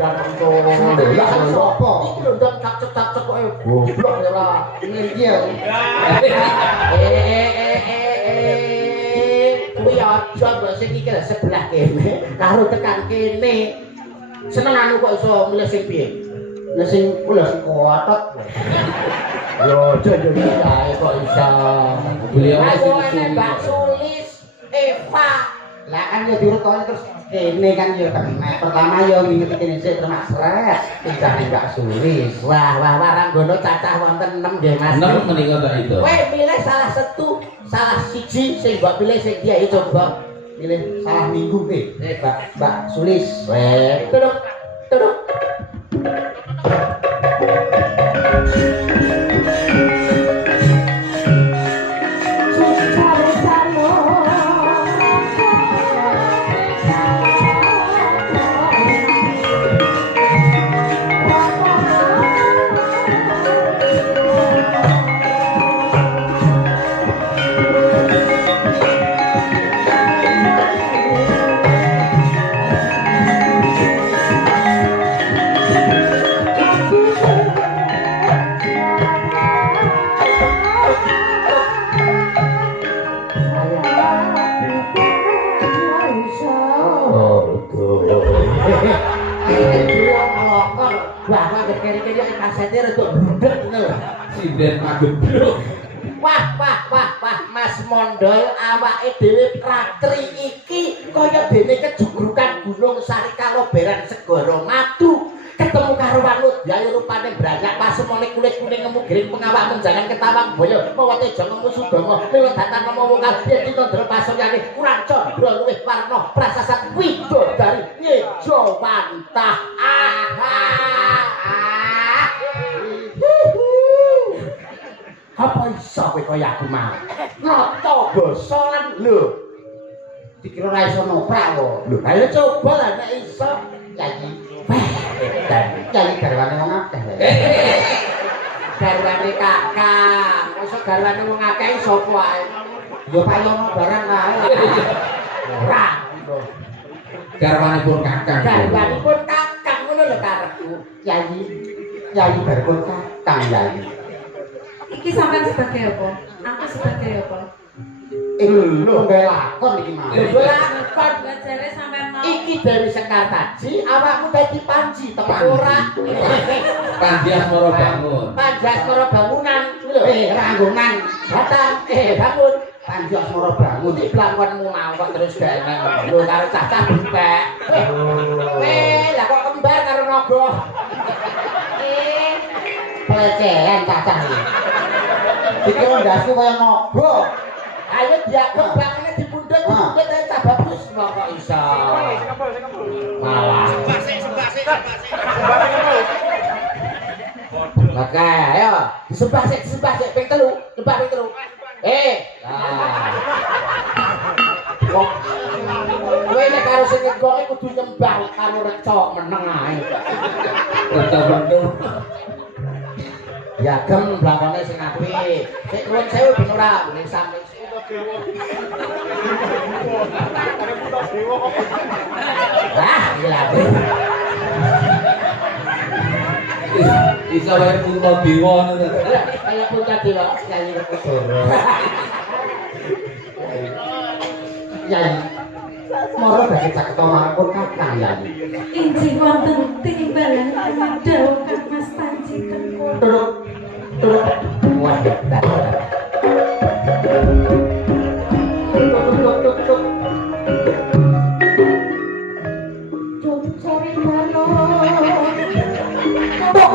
ganteng cowok lho lah sapa iki lho ndang cacek-cacek kok goblok ya lah iki ya kuwi aja mbok sing iki lho sebelah kene karo tekan kene seneng anu kok iso mulih sing piye lha sing kuatat yo aja yo kae kok iso beliau sing Mbak Sulis Eva lah kan yo diurutone terus kene kan yo kena pertama yo nginget kene sik terus sret pindah Mbak Sulis wah Ranggono cacah wonten 6 nggih Mas 6 menika ta itu kowe milih salah siji sing mbok pilih sing dia coba pilih salah minggu Mbak Sulis terus kasetnya rada bludek ngono lho. Sinden magebluk. Wah, Mas Mondol awake dhewe ratri iki kaya dene kejugrukan gunung Sarikaloberan Segara Madu. Ketemu karo Wanut Yayu rupane branyak pasemone kulit kuning ngemu giring pengawak menjangan ketawang boyo mawa teja ngemu sudama lewat datan ngemu wongal yen ditondro pasoyane kurang condro luwih warna prasasat widodari nyejo wantah apa iso kowe kaya aku mau nata basa lan lho dikira ora iso noprak kok lho ayo coba lah nek iso nyanyi nyanyi garwane wong akeh garwane kakang mosok garwane wong akeh sapa ae ya payono barang kae ora garwanipun kakang ngono lho karepku nyanyi baripun kakang nyanyi. Iki sampean sebagai apa? Aku sebagai apa? Lho gawe lakon iki mau. Lho lakon jare sampean mau. Iki dari Sekar Taji, awakmu dadi Panji, tepak ora? Panji Asmara Bangun. Panji Asmara Bangunan kuwi lho. Ranggongan. Datang bangun. Panji Asmara Bangun iki blangkonmu mau kok terus gawe lho karo cacah bebek. Lah kok kembar karo naga. Pelecehan cacah iki. Iki ndasku kaya naga. Ayo dia kebangane dipundhut ae cababus kok iso. Malah. Maka ayo disembah sik ping 3, nyembah ping 3. Kowe nek karo sing ngegoke kudu nyembah karo reca meneng ae. Reca meneng. Ya gem blakone sing apik. Sik nuwun sewu ben ora ngene sampe. Ah, gila. Iso wae putra dewa ngono. Kaya putra dewa nyanyi Kudoro. Nyanyi. Moro bagi caketa marpun kakang nyanyi. Injih wonten timbalan dawuh Kang Mas Panji Turuk. Waduh. Cari mana? Tok.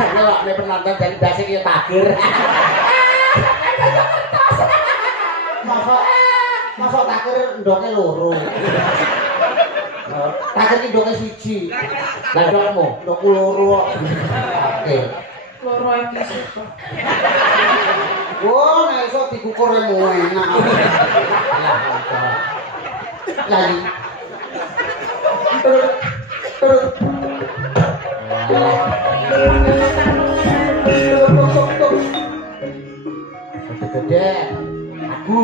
Kalau nek penonton dari base iki takir. Masa takir ndoke loro. Takir iki ndoke siji. Lah ndokmu, ndokku loro. Oke. loro episode kok. Wah, nek iso dikukur enak. Lali. Terus. Gede. Aku.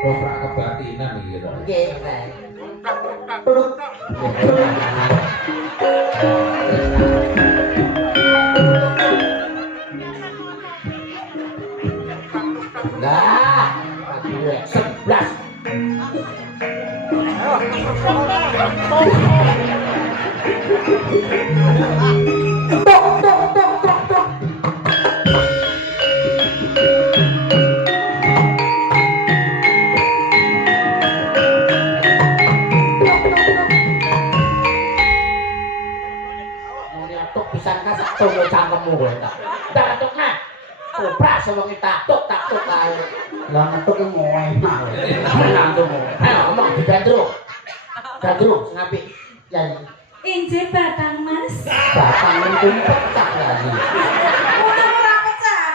Koprak kebatinan iki to. Oke, baik. Nah, 11. Tok pisan ka sak tunggu cangkemmu kowe tak. Tak tok nah. Koprak sewengi tatuk ae. Lah ngetuk ki enak. Menang tuh. Ayo ngomong digandrung. Gandrung sing apik. Ya. Injih Batang Mas. Batang tumpek tak lagi. Ora pecah.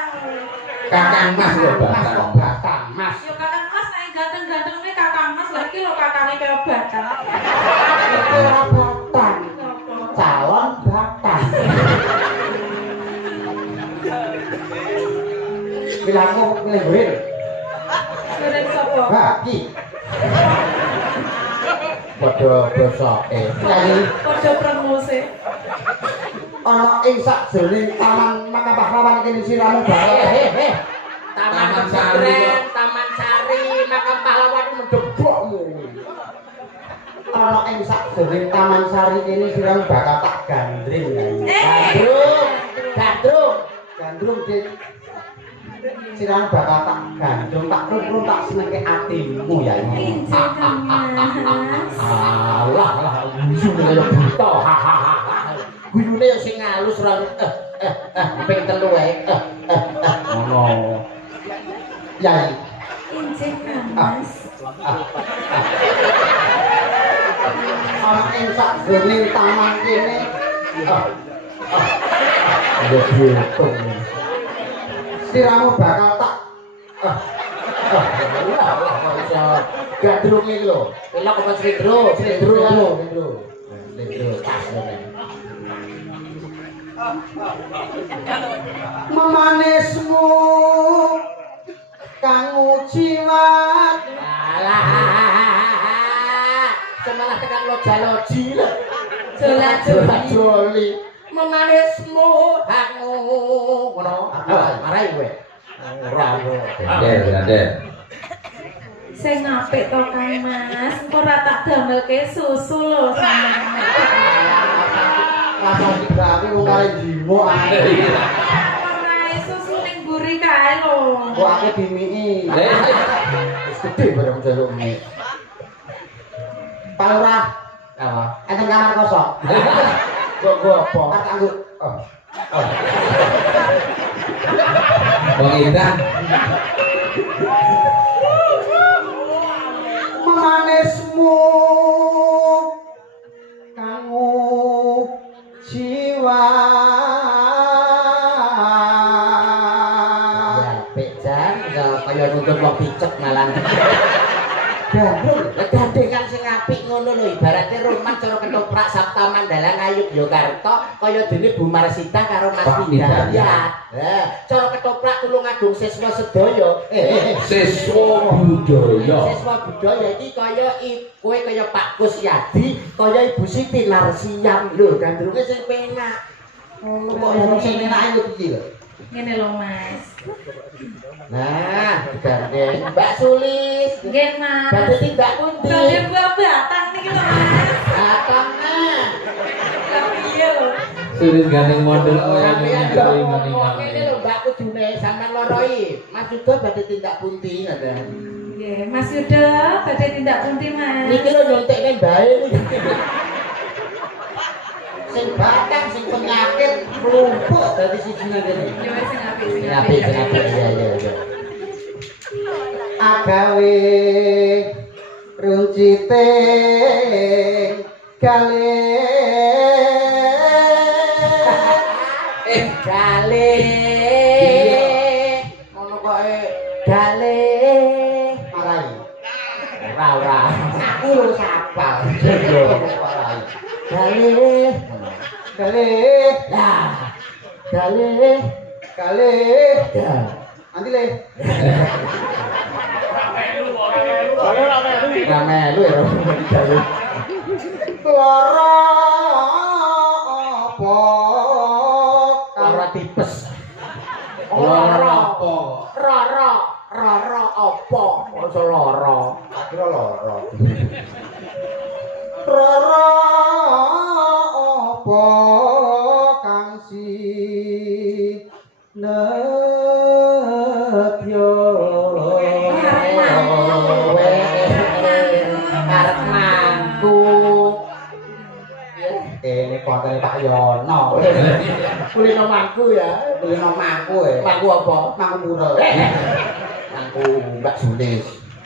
Kakang Mas lho Batang. Batang Mas. Yo Kakang Mas nek ganteng-ganteng nek Kakang Mas lagi lho kakange kaya batang. Ora batang. Calon batang. Bilangku milih gue. Keren sapa? Bagi. Padha bosoke. Lagi Padha promose. ana ing sajroning taman Makapahlawan kene siramu bae. Taman Sari, Taman Sari, Makam Pahlawan mendebokmu. Ana ing sajroning Taman Sari kene siramu bakal tak gandring. Gandrung Dik. Siramu bakal tak gandrung, tak rung tak senengke atimu ya. Injih Kang Mas. Alah, guyune kaya buta. Guyune ya sing halus ra ping 3 wae. Ngono. Yai. Injih Kang Mas. Ana ing sakjroning taman kene. Ya butung. Siramu bakal tak gandrung iki lho. Elok apa slendro pas ngene. Memanismu kang ujiwat. Alah. Semalah tekan loja-loji lho. Jola-joli. Memanismu hakmu ngono. Marai kowe. Ora. Den. Sing apik to Kang Mas. Ora tak damelke susu lho sampeyan. Langsung digawe wong kare jimo ae. Ora susu ning mburi kae lho. Kok ake dimiki. Wis gedhe bareng jaluk mie. Pak Lurah. Apa? Enten kamar kosong. Kok apa? Kanggo. Wong Indah. Memanismu kanggo jiwa. Ya, pejan kaya nuntut wong picek malah. Gandengan sing apik ngono lho ibaratnya Roman cara ketoprak Sabta Mandala Ngayogyakarta kaya dene Bu Marsita karo Mas Hidayat. Cara ketoprak Tulungagung siswa sedaya. Siswa budaya. Siswa budaya iki kaya kowe kaya Pak Kusyadi, kaya Ibu Siti Narsiam lho, gandrunge sing penak. Ngono kok ya sing penak iki lho. Ngene lho Mas. Nah, digandeng Mbak Sulis. Nggih Mas. Badhe tindak pundi? Badhe buah batang niki lho Mas. Batangna. Lah piye lho? Sulit gandeng model Sampeyan ngene ngene lho Mbak kudune sampean loroi. Mas Yuda badhe tindak pundi ngoten. Nggih, Mas Yuda badhe tindak pundi Mas? Niki lho nyontekne bae niki. sing batang sing penyakit lumpuh dadi sijine kene. Yo wis sing apik sing Apik sing apik iya iya iya. Agawe runcite kale kale ngono kok kale marai ora aku lho sapal marai kale lah kale ya nanti le ora melu ya lara apa lara tipes lara apa lara apa iso lara kira lara lara apa kang si netyo arep mangku ini kontene Pak Yono kulino mangku ya kulino mangku mangku apa mangku murel mangku Mbak Sulis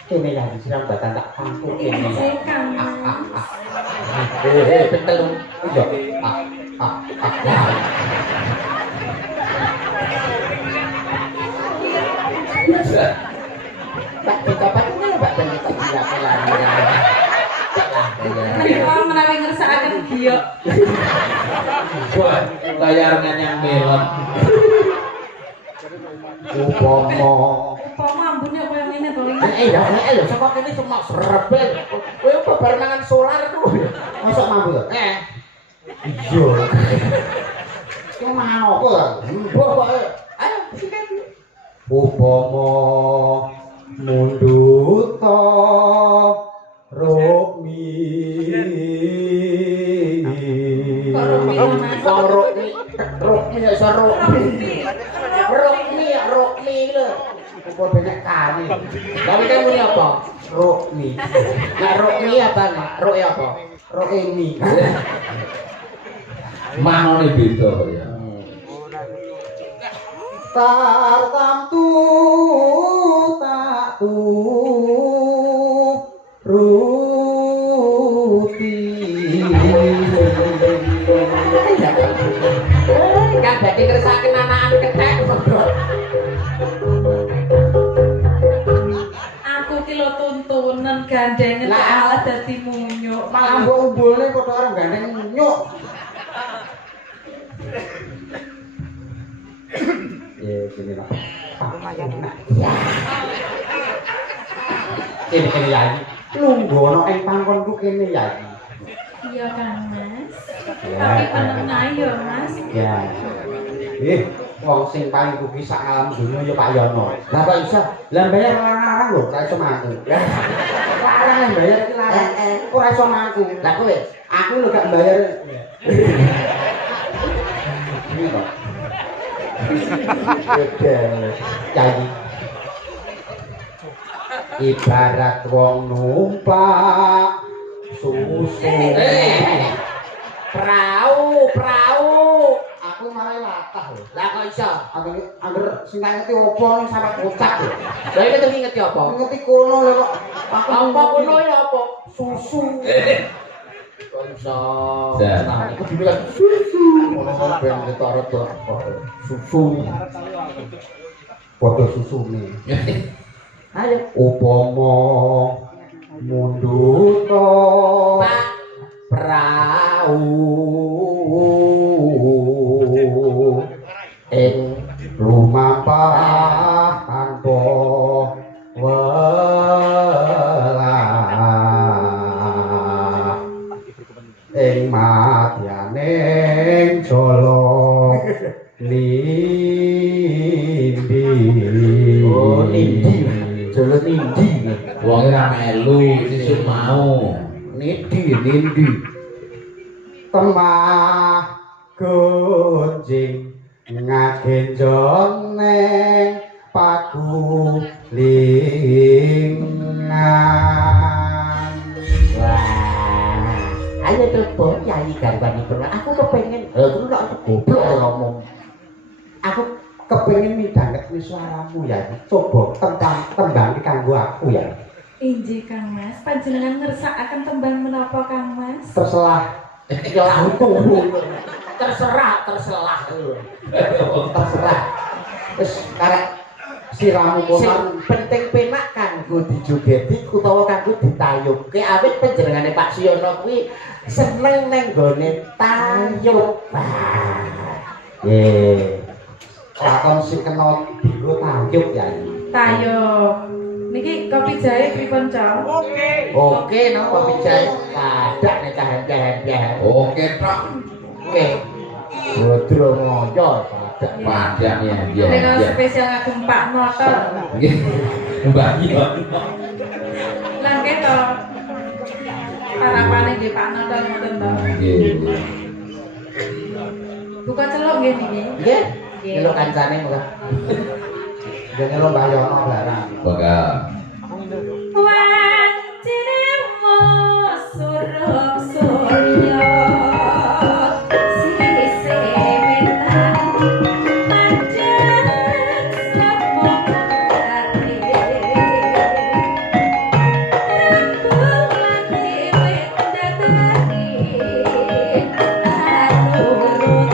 ini lagi siram batang tak mangku ini betul iya Pak kapan Mbak ben tak bilang Menika menawi ngersakaken giok. Wah, layar nyang melon. Upama ambune koyo ngene to. Lho saka kene cuma srebel. Kowe babar mangan solar tuh. Masuk mampu ya? Iya. Kok mangan apa kan? Mbok kok ayo sikat. Upama mundut to Rokmi lho. Kok banyak kali. Tapi kamu punya apa? Rokmi. Nah, Rokmi apa nih? Rok apa? Rokmi. Manone beda ya. Tartamtu tak ruti kan dadi ngersakaken anakan kethek aku ki lho tuntunan gandenge malah dadi munyuk malah mbok umbulne padha karo gandeng munyuk gini lah ya ini ya lunggono ing pangkonku kene ya iya kan Mas tapi penenang ya Mas ya wong sing paling kuwi sak alam dunya ya Pak Yono lah kok iso lah bayar larang lho ora iso mangku larang bayar iki larang ora iso mangku lah kowe aku lho gak bayar ini kok jadi ibarat wong numpak susu perahu aku marai latah lho lah kok iso angger sing ngerti opo ning sampe kocak lho lha iki tuh ngerti apa ngerti kono lho kok aku apa kono ya apa susu kok iso nah aku dibilang susu ono ben ketara to susu padha susune ayo upama mundut prau ing lumampah tanpa welah ing madyaning jala nindi oh nindi jala nindi Wong ora melu sesuk mau. Nindi temah gunjing ngagenjone pagulingan wah ayo Ayo coba nyanyi garwane pernah. Aku kepengen. Terus kok goblok ngomong. Aku kepengen midhanget suaramu ya. Coba tembang kanggo aku ya. Inji Kang Mas, panjenengan ngersakaken tembang menapa Kang Mas? Terserah. Ya terserah. Terserah. Wis karek siramu kono penting penak kanggo dijogeti utawa kanggo ditayubke awit panjenengane Pak Siono kuwi seneng nang gone tayub. Lakon sing kena dienggo tayub ya. Tayub. Niki kopi jahe pripun, Cong? Oke no kopi jahe kadak nek kahen-kahen. Oke tok. Oke. Bodro ngoyo kadak. Padang ya. Dengan spesial ngagem Pak Noto. Nggih. Mbak iya. Lan keto. Parapane nggih Pak Noto ngoten to. Nggih. Buka celok nggih niki. Nggih. Nyeluk kancane muga. Dene lo bayono barang. Bakal. Wanciremu suruh surya sisi mentang panjang sapa hati rembulan dewe dadani anuruti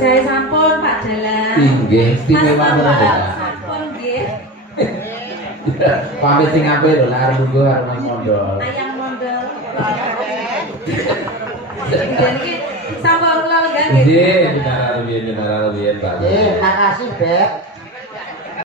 Jahe sampun Pak Dalang. Inggih, istimewa Mas banget Tambah ya. sampun nggih. Pamit sing apik lho, arep nunggu arep mondol. Ayam mondel. Jadi sambal ulang kan gitu. Nggih, jenara rubiyin, Pak. Makasih, Beb.